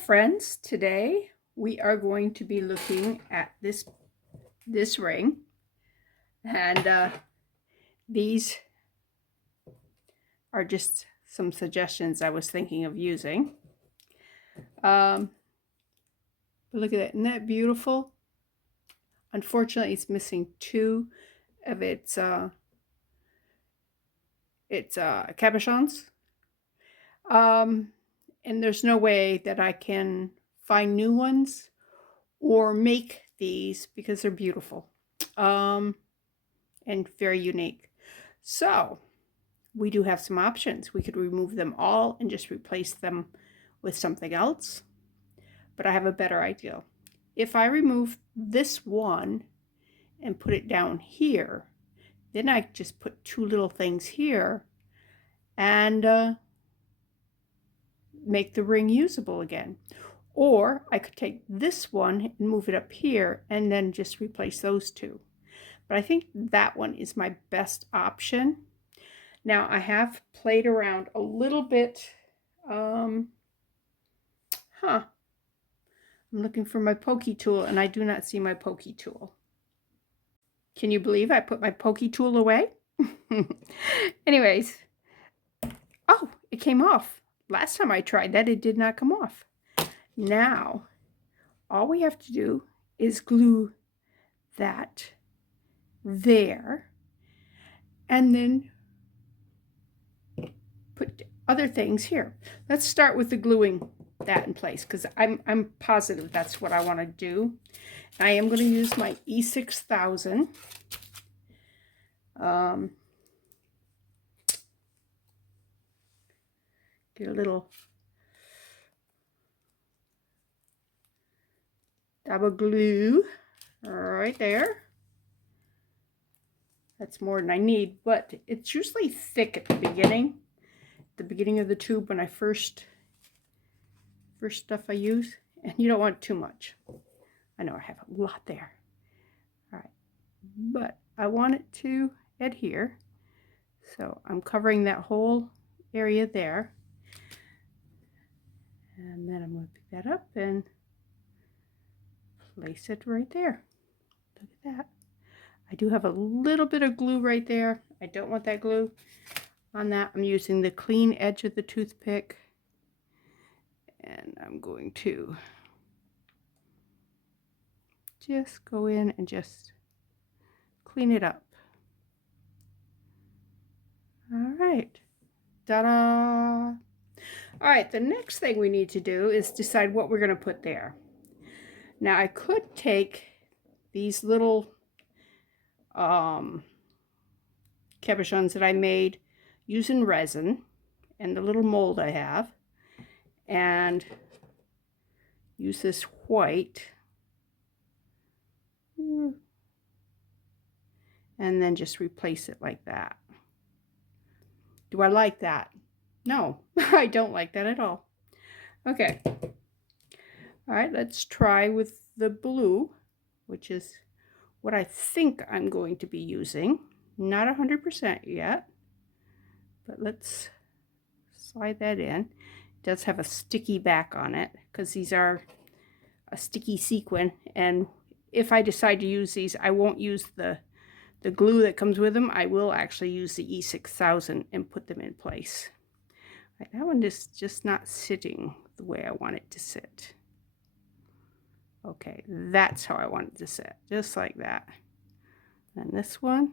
friends, today we are going to be looking at this ring, and these are just some suggestions I was thinking of using. But look at that, isn't that beautiful? Unfortunately, it's missing two of its cabochons, and there's no way that I can find new ones or make these because they're beautiful and very unique. So we do have some options. We could remove them all and just replace them with something else, but I have a better idea. If I remove this one and put it down here, then I just put two little things here and make the ring usable again. Or I could take this one and move it up here and then just replace those two. But I think that one is my best option. Now I have played around a little bit. I'm looking for my pokey tool and I do not see my pokey tool. Can you believe I put my pokey tool away? Anyways, oh, it came off. Last time I tried that, it did not come off. Now, all we have to do is glue that there and then put other things here. Let's start with the gluing that in place because I'm positive that's what I want to do. I am going to use my E6000. Get a little dab of glue right there. That's more than I need, but it's usually thick at the beginning of the tube when I first stuff I use, and you don't want too much. I know I have a lot there. All right, but I want it to adhere, so I'm covering that whole area there, and then I'm going to pick that up and place it right there. Look at that. I do have a little bit of glue right there. I don't want that glue on that. I'm using the clean edge of the toothpick, and I'm going to just go in and just clean it up. All right, ta-da! All right, the next thing we need to do is decide what we're going to put there. Now I could take these little cabochons that I made using resin and the little mold I have, and use this white and then just replace it like that. Do I like that? No, I don't like that at all. Okay. All right, let's try with the blue, which is what I think I'm going to be using. Not 100% yet, but let's slide that in. It does have a sticky back on it because these are a sticky sequin, and if I decide to use these, I won't use the glue that comes with them. I will actually use the E6000 and put them in place. Right, that one is just not sitting the way I want it to sit. Okay, that's how I want it to sit, just like that. And this one,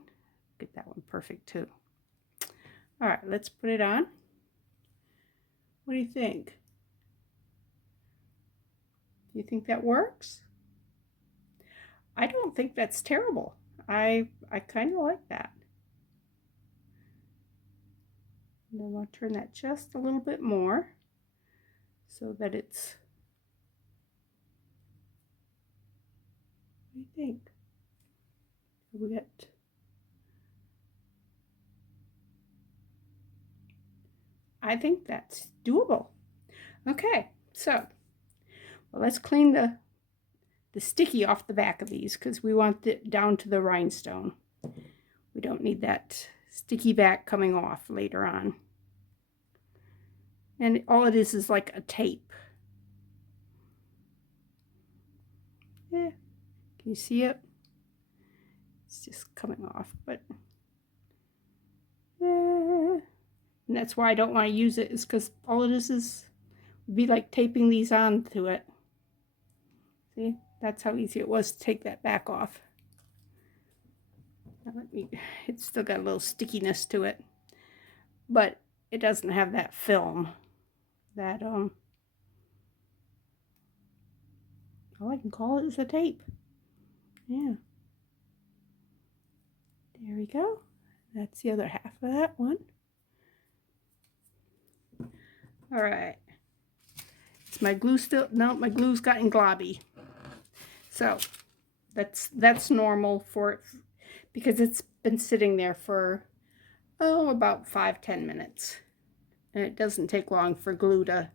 get that one perfect too. All right, let's put it on. What do you think? Do you think that works? I don't think that's terrible. I kind of like that. And then I'll turn that just a little bit more so that it's, what do you think? We got, I think that's doable. Okay, so well, let's clean the sticky off the back of these because we want it down to the rhinestone. We don't need that sticky back coming off later on. And all it is like a tape. Yeah. Can you see it? It's just coming off, but yeah. And that's why I don't want to use it, is because all it is would be like taping these onto it. See, that's how easy it was to take that back off. Now it's still got a little stickiness to it, but it doesn't have that film. That all I can call it is a tape. Yeah. There we go. That's the other half of that one. All right. Is my glue still? No, my glue's gotten globby. So that's normal for it, because it's been sitting there for about 5-10 minutes, and it doesn't take long for glue to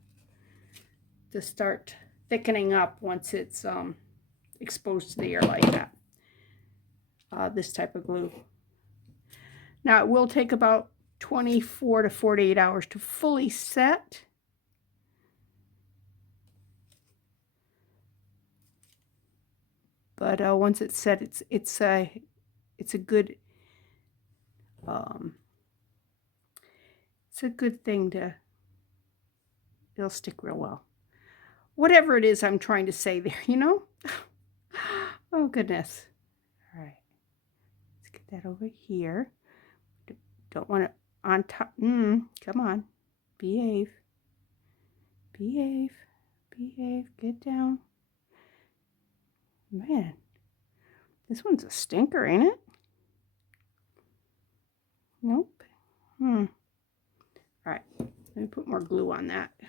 start thickening up once it's exposed to the air like that. This type of glue. Now it will take about 24 to 48 hours to fully set. But once it's set, it's a good it's a good thing to, it'll stick real well. Whatever it is I'm trying to say there, you know? Oh goodness. All right. Let's get that over here. Don't want it on top. Come on. Behave. Behave. Behave. Get down. Man. This one's a stinker, ain't it? Nope. All right. Let me put more glue on that. I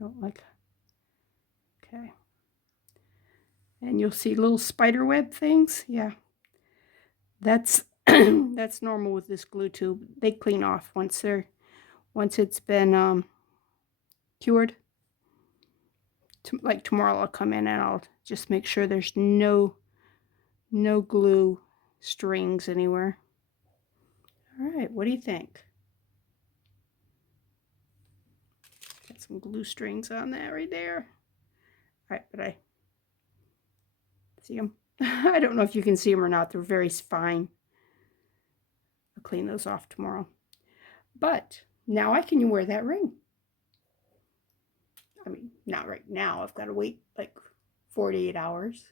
don't like. Okay. And you'll see little spider web things. Yeah. That's that's normal with this glue tube. They clean off once it's been cured. Like tomorrow I'll come in and I'll just make sure there's no glue strings anywhere. All right, what do you think? Got some glue strings on that right there. All right, but I see them. I don't know if you can see them or not. They're very fine. I'll clean those off tomorrow. But now I can wear that ring. I mean, not right now. I've got to wait like 48 hours.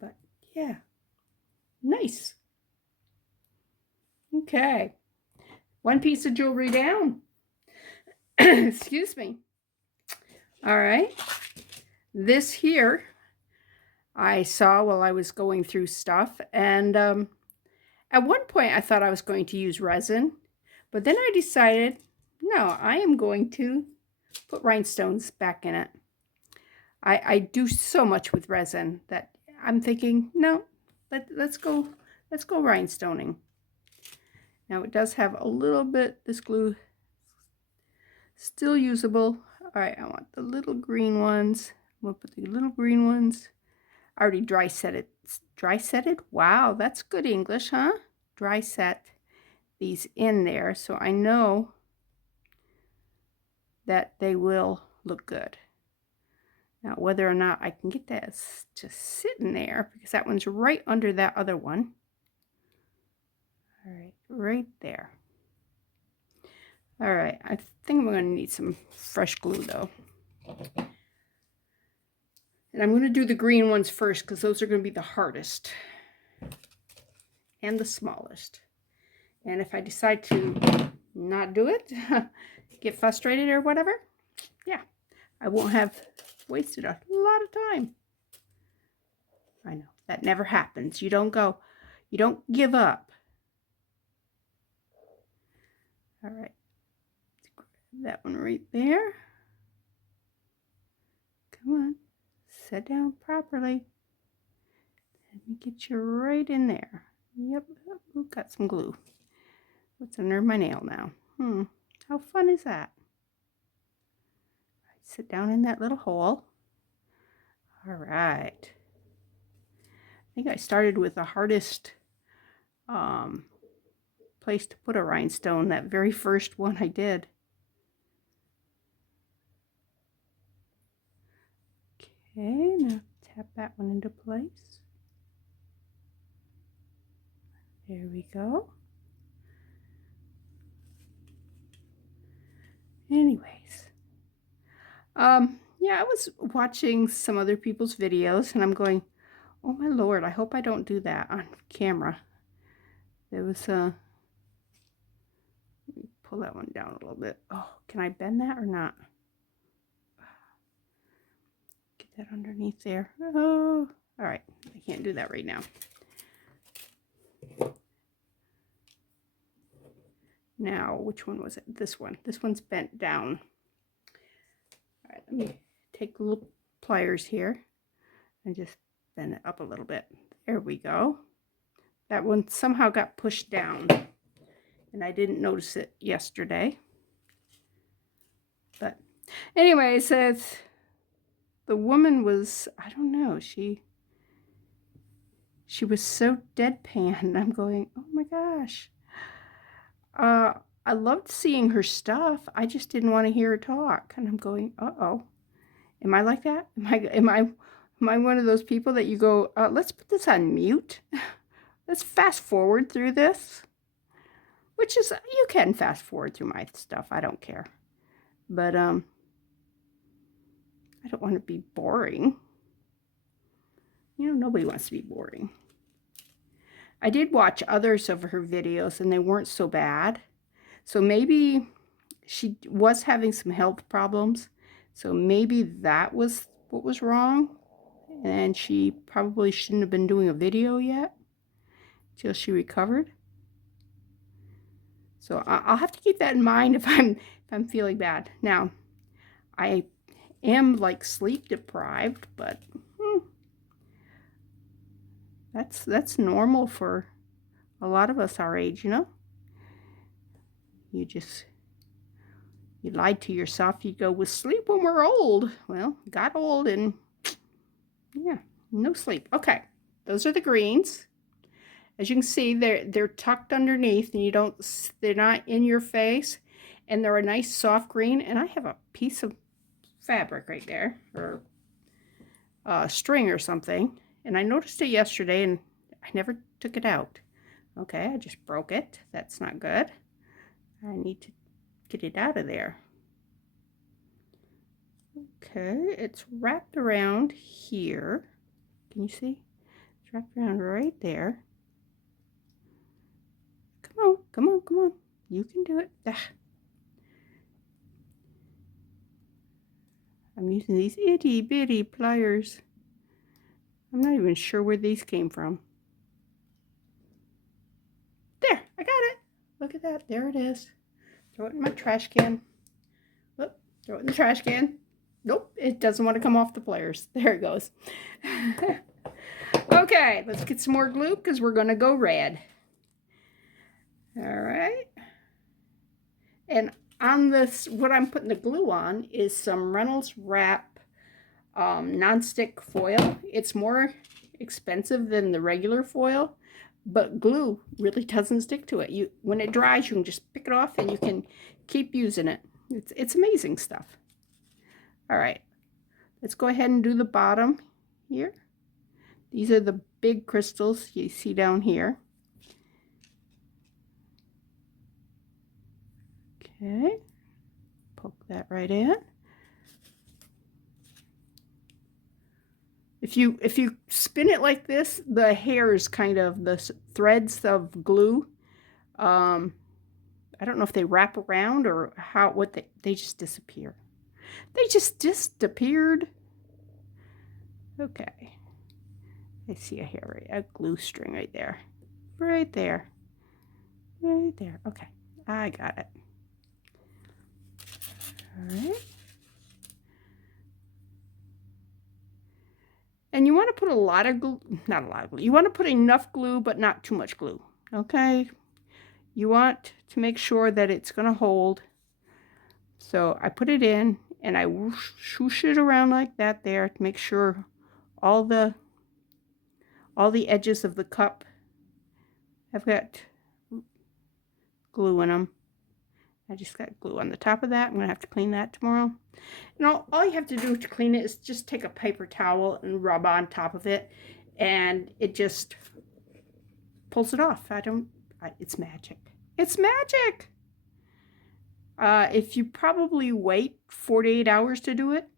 But yeah, nice. Okay, one piece of jewelry down. Excuse me. All right, this here I saw while I was going through stuff, and at one point I thought I was going to use resin, but then I decided, no, I am going to put rhinestones back in it. I do so much with resin that I'm thinking, no, let's go rhinestoning. Now it does have a little bit, this glue still usable. All right, I want the little green ones. I'm gonna put the little green ones. I already dry set it. Dry setted? Wow, that's good English, huh? Dry set these in there so I know that they will look good. Now, whether or not I can get that to sit in there, because that one's right under that other one. All right, right there. All right, I think I'm going to need some fresh glue though. And I'm going to do the green ones first because those are going to be the hardest and the smallest. And if I decide to not do it, get frustrated or whatever, yeah, I won't have wasted a lot of time. I know, that never happens. You don't give up. All right, grab that one right there. Come on, sit down properly. Let me get you right in there. Yep, ooh, got some glue. What's under my nail now? How fun is that? Sit down in that little hole. All right. I think I started with the hardest place to put a rhinestone, that very first one I did. Okay, now tap that one into place. There we go. Anyways, yeah, I was watching some other people's videos and I'm going, oh my Lord, I hope I don't do that on camera. There was pull that one down a little bit. Oh, can I bend that or not? Get that underneath there. Oh, all right. I can't do that right now. Now, which one was it? This one. This one's bent down. All right, let me take the little pliers here and just bend it up a little bit. There we go. That one somehow got pushed down, and I didn't notice it yesterday. But anyway, it says the woman was, I don't know, she was so deadpan. I'm going, oh my gosh. I loved seeing her stuff. I just didn't want to hear her talk. And I'm going, uh-oh. Am I like that? Am I one of those people that you go, let's put this on mute? Let's fast forward through this. Which is, you can fast forward through my stuff. I don't care. But, I don't want to be boring. You know, nobody wants to be boring. I did watch others of her videos and they weren't so bad. So maybe she was having some health problems. So maybe that was what was wrong. And she probably shouldn't have been doing a video yet till she recovered. So I'll have to keep that in mind if I'm feeling bad. Now, I am like sleep deprived, but that's normal for a lot of us our age, you know. You lied to yourself. You go, with sleep when we're old. Well, got old and yeah, no sleep. Okay, those are the greens. As you can see, they're tucked underneath, and they're not in your face, and they're a nice soft green. And I have a piece of fabric right there, or string or something, and I noticed it yesterday, and I never took it out. Okay, I just broke it. That's not good. I need to get it out of there. Okay, it's wrapped around here. Can you see? It's wrapped around right there. Come on, come on, come on. You can do it. I'm using these itty bitty pliers. I'm not even sure where these came from. There, I got it. Look at that. There it is. Throw it in my trash can. Whoop, throw it in the trash can. Nope, it doesn't want to come off the pliers. There it goes. Okay, let's get some more glue because we're going to go red. All right. And on this, what I'm putting the glue on is some Reynolds Wrap non-stick foil. It's more expensive than the regular foil, but glue really doesn't stick to it. When it dries, you can just pick it off and you can keep using it. It's amazing stuff. All right, let's go ahead and do the bottom here. These are the big crystals you see down here. Okay, poke that right in. If you spin it like this, the hairs kind of, the threads of glue, I don't know if they wrap around or they just disappear. They just disappeared. Okay. I see a hair, a glue string right there. Right there. Right there. Okay. I got it. All right. And you want to put a lot of glue, not a lot of glue. You want to put enough glue, but not too much glue. Okay. You want to make sure that it's going to hold. So I put it in and I swoosh it around like that there to make sure all the edges of the cup have got glue in them. I just got glue on the top of that. I'm going to have to clean that tomorrow. And all you have to do to clean it is just take a paper towel and rub on top of it. And it just pulls it off. It's magic. It's magic! If you probably wait 48 hours to do it,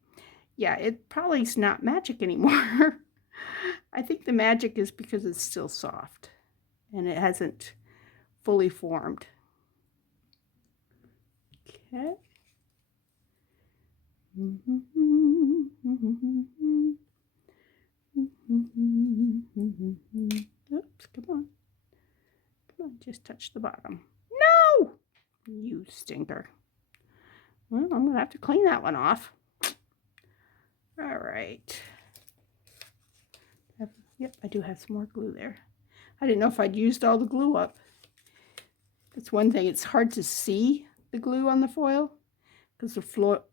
yeah, it probably is not magic anymore. I think the magic is because it's still soft and it hasn't fully formed. Okay. Oops, come on. Come on, just touch the bottom. No! You stinker. Well, I'm going to have to clean that one off. All right. Yep, I do have some more glue there. I didn't know if I'd used all the glue up. That's one thing. It's hard to see the glue on the foil because the foil.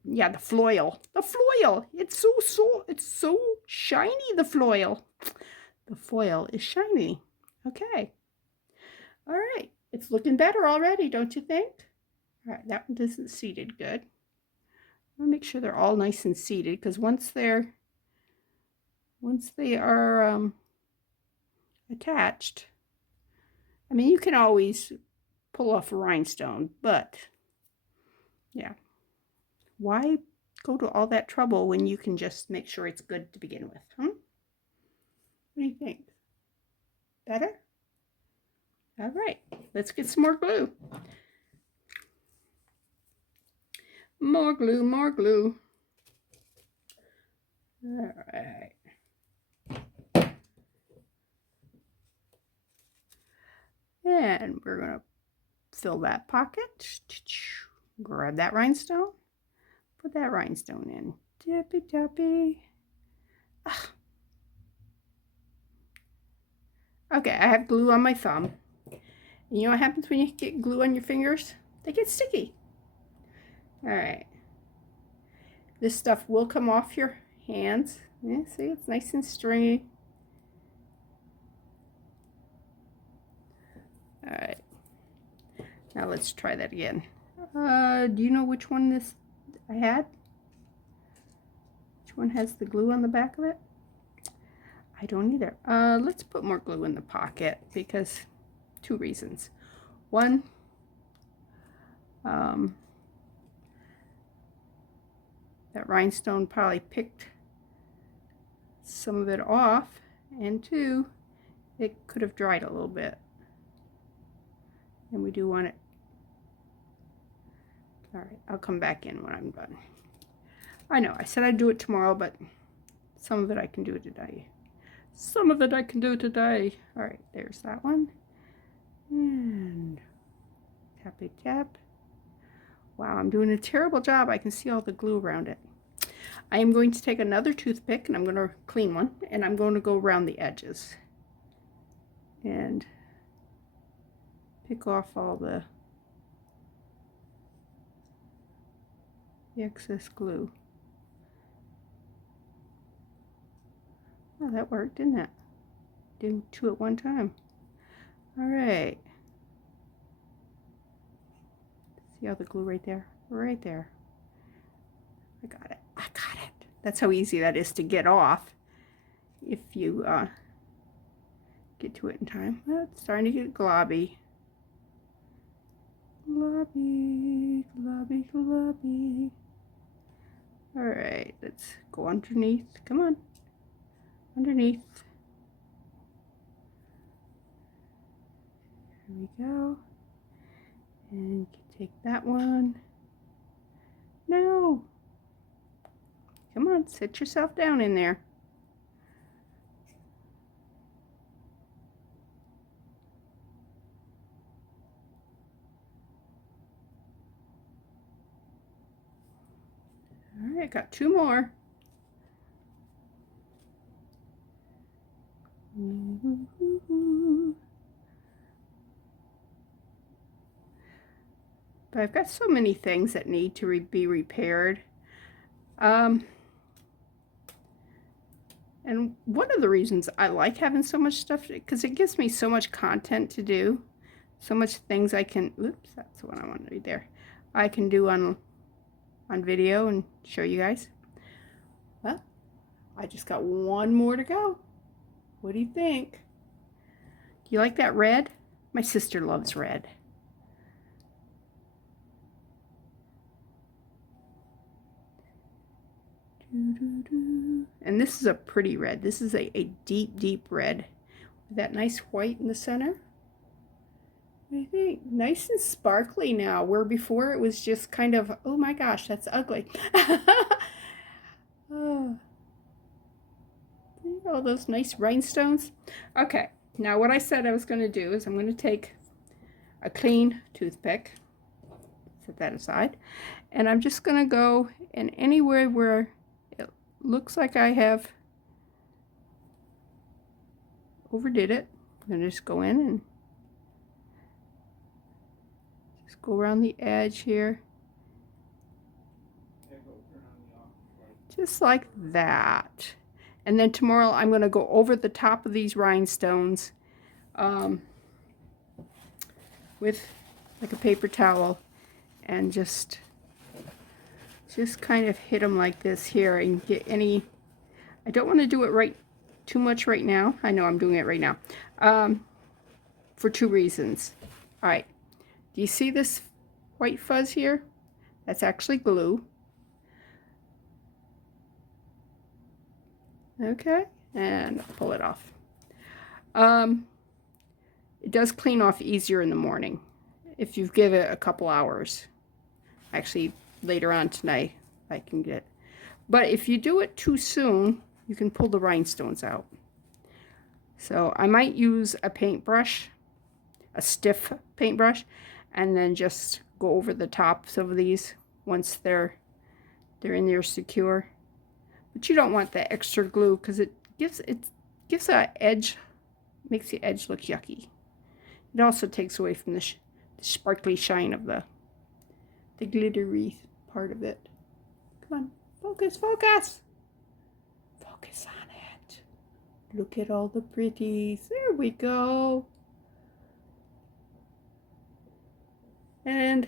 It's so shiny. The foil is shiny. Okay. All right. It's looking better already, don't you think? All right, that one isn't seated good. I'll make sure they're all nice and seated because once they are attached, I mean, you can always pull off a rhinestone, but yeah, why go to all that trouble when you can just make sure it's good to begin with, huh? What do you think? Better? All right, let's get some more glue. More glue, more glue. All right. And we're going to fill that pocket. Grab that rhinestone. Put that rhinestone in. Dippy tappy. Ugh. Okay, I have glue on my thumb. And you know what happens when you get glue on your fingers? They get sticky. All right. This stuff will come off your hands. Yeah, see, it's nice and stringy. All right. Now let's try that again. Do you know which one I had? Which one has the glue on the back of it? I don't either. Let's put more glue in the pocket because 2 reasons. One, that rhinestone probably picked some of it off, and 2, it could have dried a little bit, and we do want it. All right, I'll come back in when I'm done. I know I said I'd do it tomorrow, but some of it I can do today. Some of it I can do today. All right, there's that one. And tappy tap. Wow, I'm doing a terrible job. I can see all the glue around it. I am going to take another toothpick, and I'm going to clean one, and I'm going to go around the edges and pick off all the excess glue. Oh, that worked, didn't it? Did 2 at one time. All right. See all the glue right there? Right there. I got it. I got it. That's how easy that is to get off if you get to it in time. Well, it's starting to get globby. Globby, globby, globby. All right, let's go underneath. Come on. Underneath. There we go. And take that one. No. Come on, sit yourself down in there. All right, got 2 more. But I've got so many things that need to be repaired. And one of the reasons I like having so much stuff, because it gives me so much content to do, so much things I can, oops, that's the one I want to do there. I can do on video and show you guys. Well, I just got one more to go. What do you think? Do you like that red? My sister loves red. And this is a pretty red. This is a deep, deep red with that nice white in the center. I think nice and sparkly now, where before it was just kind of, oh my gosh, that's ugly. Oh. All those nice rhinestones. Okay, now what I said I was going to do is I'm going to take a clean toothpick, set that aside, and I'm just going to go in anywhere where it looks like I have overdid it. I'm going to just go in and just go around the edge here. Just like that. And then tomorrow I'm going to go over the top of these rhinestones with like a paper towel and just kind of hit them like this here and get any. I don't want to do it too much right now. I know I'm doing it right now for two reasons. All right, do you see this white fuzz here? That's actually glue. Okay, and pull it off. It does clean off easier in the morning if you give it a couple hours. Actually, later on tonight I can get. But if you do it too soon, you can pull the rhinestones out. So I might use a paintbrush, a stiff paintbrush, and then just go over the tops of these once they're in there secure. But you don't want that extra glue because it gives a edge, makes the edge look yucky. It also takes away from the sparkly shine of the glittery part of it. Come on, focus, focus! Focus on it. Look at all the pretties. There we go. And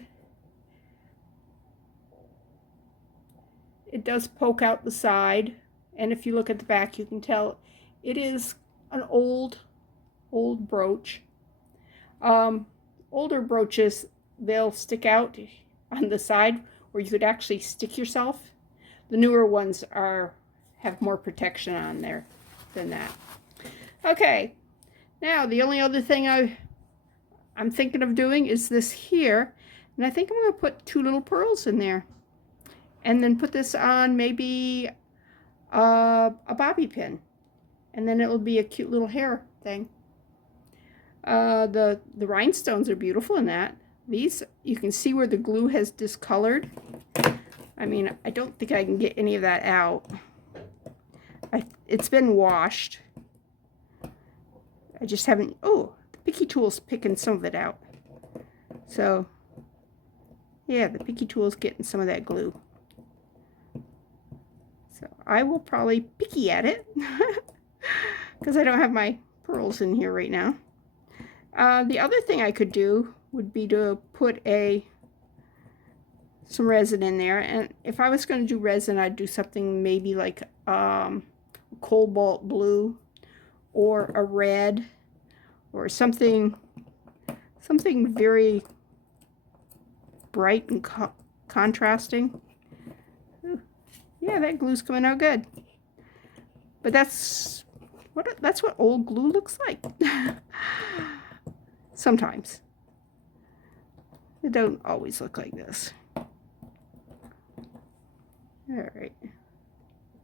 it does poke out the side, and if you look at the back you can tell it is an old brooch. Older brooches, they'll stick out on the side where you could actually stick yourself. The newer ones have more protection on there than that. Okay, now the only other thing I'm thinking of doing is this here, and I think I'm going to put 2 little pearls in there. And then put this on maybe a bobby pin. And then it will be a cute little hair thing. The rhinestones are beautiful in that. These, you can see where the glue has discolored. I mean, I don't think I can get any of that out. It's been washed. I just haven't, oh, the picky tool's picking some of it out. So, yeah, the picky tool's getting some of that glue. So I will probably picky at it because I don't have my pearls in here right now. The other thing I could do would be to put some resin in there, and if I was going to do resin, I'd do something maybe like cobalt blue or a red or something very bright and contrasting. Yeah, that glue's coming out good. But that's what old glue looks like. Sometimes. It don't always look like this. Alright.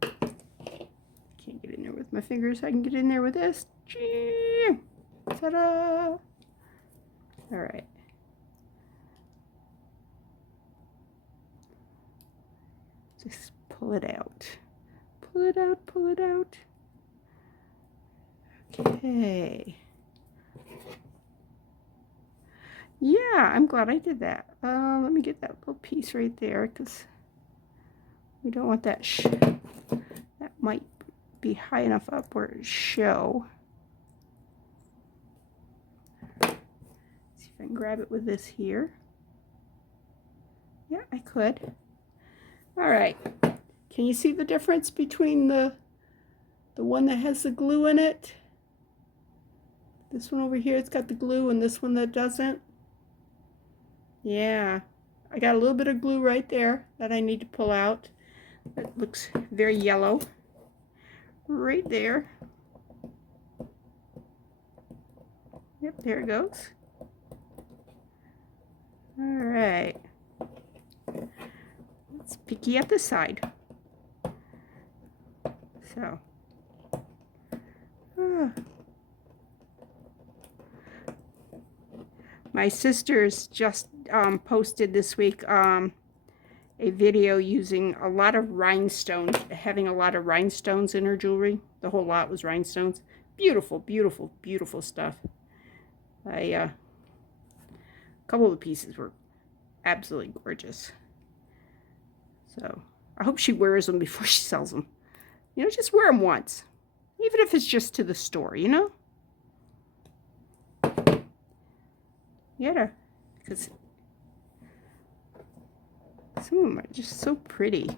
Can't get in there with my fingers. I can get in there with this. Ta-da! Alright. Just pull it out. Pull it out, pull it out. Okay. Yeah, I'm glad I did that. Let me get that little piece right there because we don't want that. That might be high enough up where it show. See if I can grab it with this here. Yeah, I could. All right. Can you see the difference between the one that has the glue in it? This one over here, it's got the glue, and this one that doesn't. Yeah, I got a little bit of glue right there that I need to pull out. It looks very yellow. Right there. Yep, there it goes. All right. It's picky at the side. So. My sister's just posted this week a video using a lot of rhinestones, having a lot of rhinestones in her jewelry. The whole lot was rhinestones. Beautiful, beautiful, beautiful stuff. A couple of the pieces were absolutely gorgeous. So I hope she wears them before she sells them. You know, just wear them once, even if it's just to the store, you know? Yeah, because some of them are just so pretty.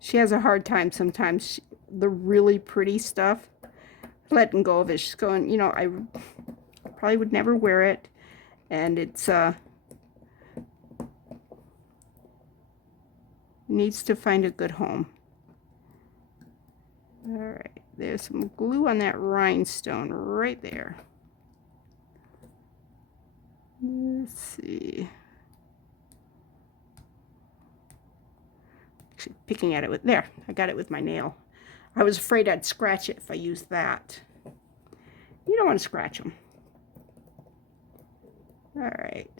She has a hard time sometimes, the really pretty stuff, letting go of it. She's going, you know, I probably would never wear it, and it's needs to find a good home. All right, there's some glue on that rhinestone right there. Let's see. Actually, picking at it with, there, I got it with my nail. I was afraid I'd scratch it if I used that. You don't want to scratch them. All right.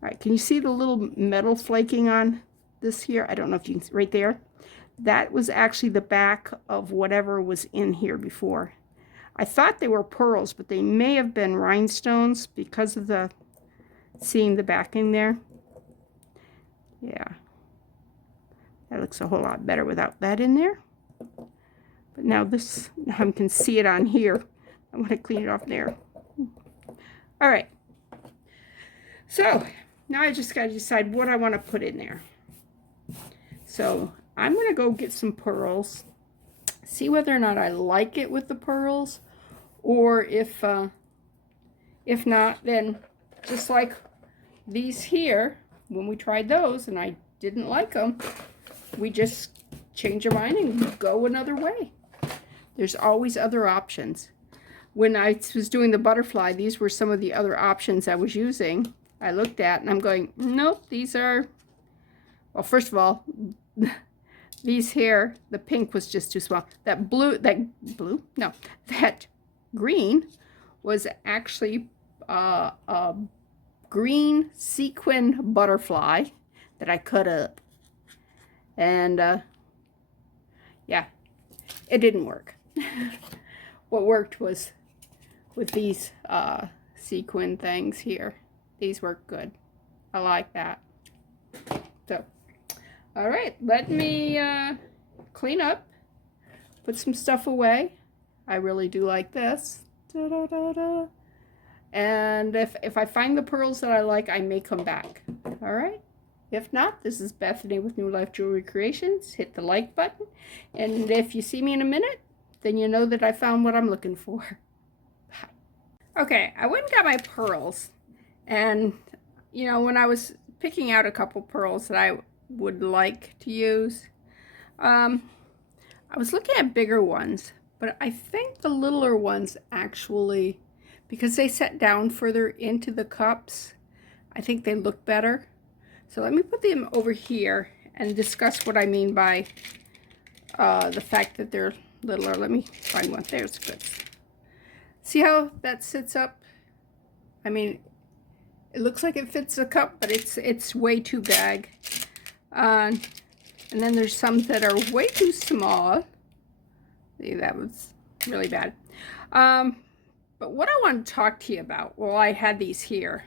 All right, can you see the little metal flaking on this here? I don't know if you can, right there. That was actually the back of whatever was in here before. I thought they were pearls, but they may have been rhinestones because of the, seeing the backing there. Yeah. That looks a whole lot better without that in there. But now this, I can see it on here. I want to clean it off there. All right. So now I just got to decide what I want to put in there. So I'm going to go get some pearls, see whether or not I like it with the pearls, or if not, then just like these here, when we tried those and I didn't like them, we just change our mind and go another way. There's always other options. When I was doing the butterfly, these were some of the other options I was using. I looked at and I'm going, nope, these are, well, first of all, these here, the pink was just too small. That green was actually a green sequin butterfly that I cut up. And yeah, it didn't work. What worked was with these sequin things here. These work good. I like that. So, all right, let me clean up, put some stuff away. I really do like this. Da, da, da, da. And if I find the pearls that I like, I may come back. All right? If not, this is Bethany with New Life Jewelry Creations. Hit the like button. And if you see me in a minute, then you know that I found what I'm looking for. Bye. Okay, I went and got my pearls. And, you know, when I was picking out a couple pearls that I would like to use, I was looking at bigger ones. But I think the littler ones actually, because they set down further into the cups, I think they look better. So let me put them over here and discuss what I mean by the fact that they're littler. Let me find one. There's good. See how that sits up? I mean, it looks like it fits the cup, but it's way too big. And then there's some that are way too small. See, that was really bad. But what I want to talk to you about, well, I had these here,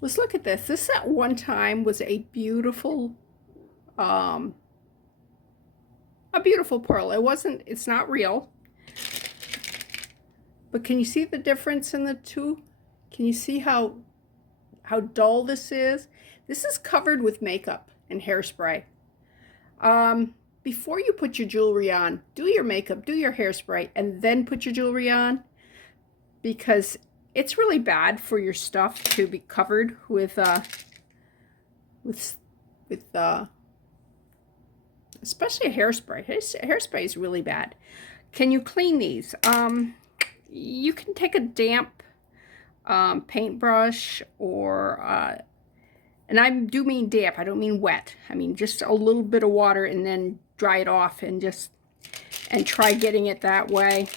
was look at this. This at one time was a beautiful pearl. It's not real. But can you see the difference in the two? Can you see how dull this is? This is covered with makeup and hairspray. Before you put your jewelry on, do your makeup, do your hairspray, and then put your jewelry on, because it's really bad for your stuff to be covered with especially hairspray. Hairspray is really bad. Can you clean these? You can take a damp paintbrush, or and I do mean damp, I don't mean wet. I mean just a little bit of water, and then dry it off, and try getting it that way.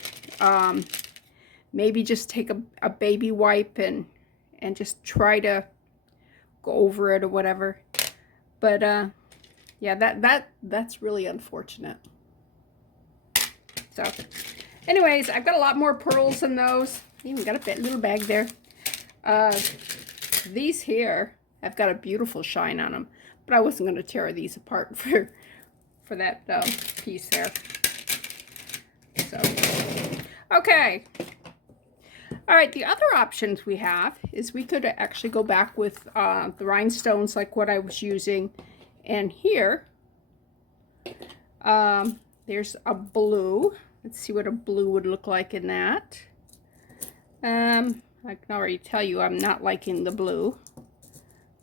Maybe just take a baby wipe and just try to go over it or whatever. But yeah, that's really unfortunate. So anyways, I've got a lot more pearls than those. Even got a little bag there. These here have got a beautiful shine on them, but I wasn't going to tear these apart for that piece there. So okay. All right, the other options we have is we could actually go back with the rhinestones like what I was using. And here, there's a blue. Let's see what a blue would look like in that. I can already tell you I'm not liking the blue.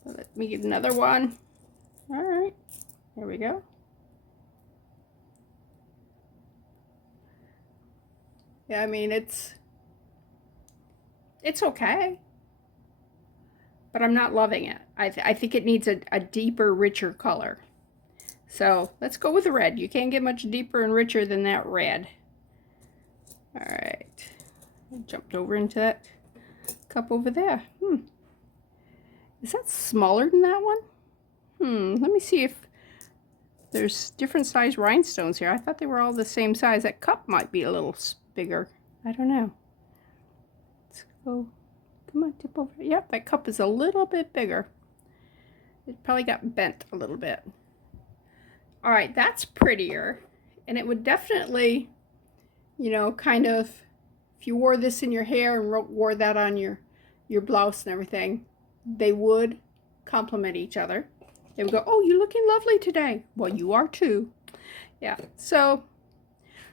So let me get another one. All right, there we go. Yeah, I mean, it's okay, but I'm not loving it. I think it needs a deeper, richer color. So let's go with the red. You can't get much deeper and richer than that red. All right, I jumped over into that cup over there. Is that smaller than that one? Let me see if there's different size rhinestones here. I thought they were all the same size. That cup might be a little bigger. I don't know. Let's go. Come on, tip over. Yep, that cup is a little bit bigger. It probably got bent a little bit. All right, that's prettier. And it would definitely, you know, kind of, if you wore this in your hair and wore that on your blouse and everything, they would complement each other. They would go, oh, you're looking lovely today. Well, you are too. Yeah, so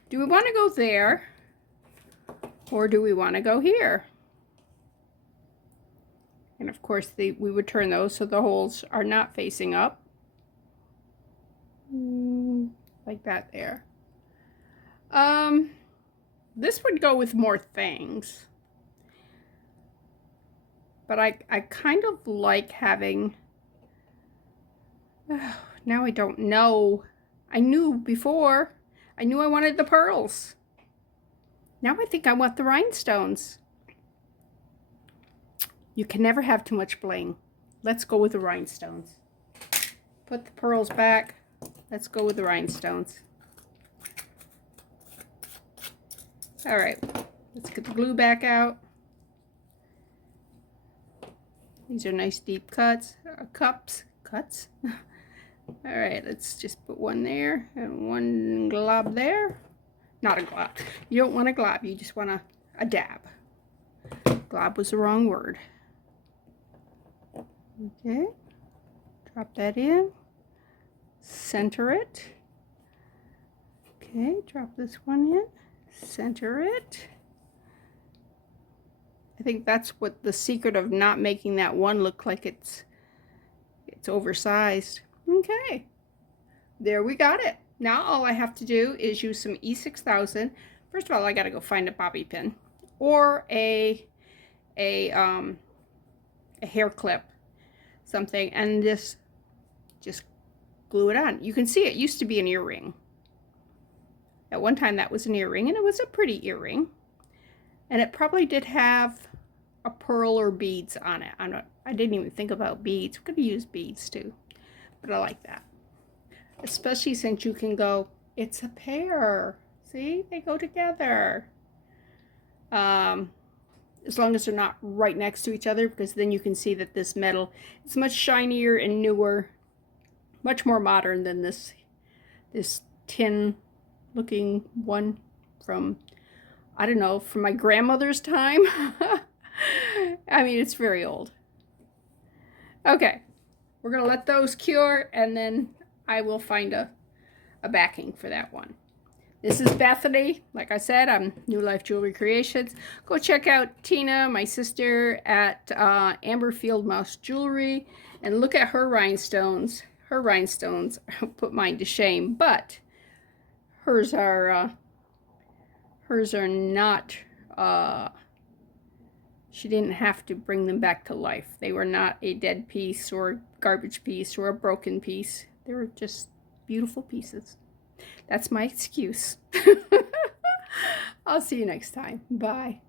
do we want to go there, or do we want to go here? And of course, we would turn those so the holes are not facing up. Like that there. This would go with more things. But I kind of like having... now I don't know. I knew before. I knew I wanted the pearls. Now I think I want the rhinestones. You can never have too much bling. Let's go with the rhinestones. Put the pearls back. Let's go with the rhinestones. All right, let's get the glue back out. These are nice deep cuts. Cuts. All right, let's just put one there and one glob there. Not a glob. You don't want a glob. You just want a dab. Glob was the wrong word. Okay, drop that in. Center it. Okay, drop this one in. Center it. I think that's what the secret of not making that one look like it's oversized. Okay, there we got it. Now all I have to do is use some E6000. First of all, I got to go find a bobby pin or a hair clip, something, and just glue it on. You can see it used to be an earring. At one time that was an earring, and it was a pretty earring. And it probably did have a pearl or beads on it. I didn't even think about beads. We could use beads too. But I like that. Especially since you can go, it's a pair. See, they go together. As long as they're not right next to each other, because then you can see that this metal is much shinier and newer, much more modern than this tin looking one from I don't know, from my grandmother's time. I mean, it's very old. Okay, we're going to let those cure, and then I will find a backing for that one. This is Bethany. Like I said, I'm New Life Jewelry Creations. Go check out Tina, my sister, at Amber Field Mouse Jewelry, and look at her rhinestones. Her rhinestones put mine to shame, but hers are not. She didn't have to bring them back to life. They were not a dead piece or a garbage piece or a broken piece. They were just beautiful pieces. That's my excuse. I'll see you next time. Bye.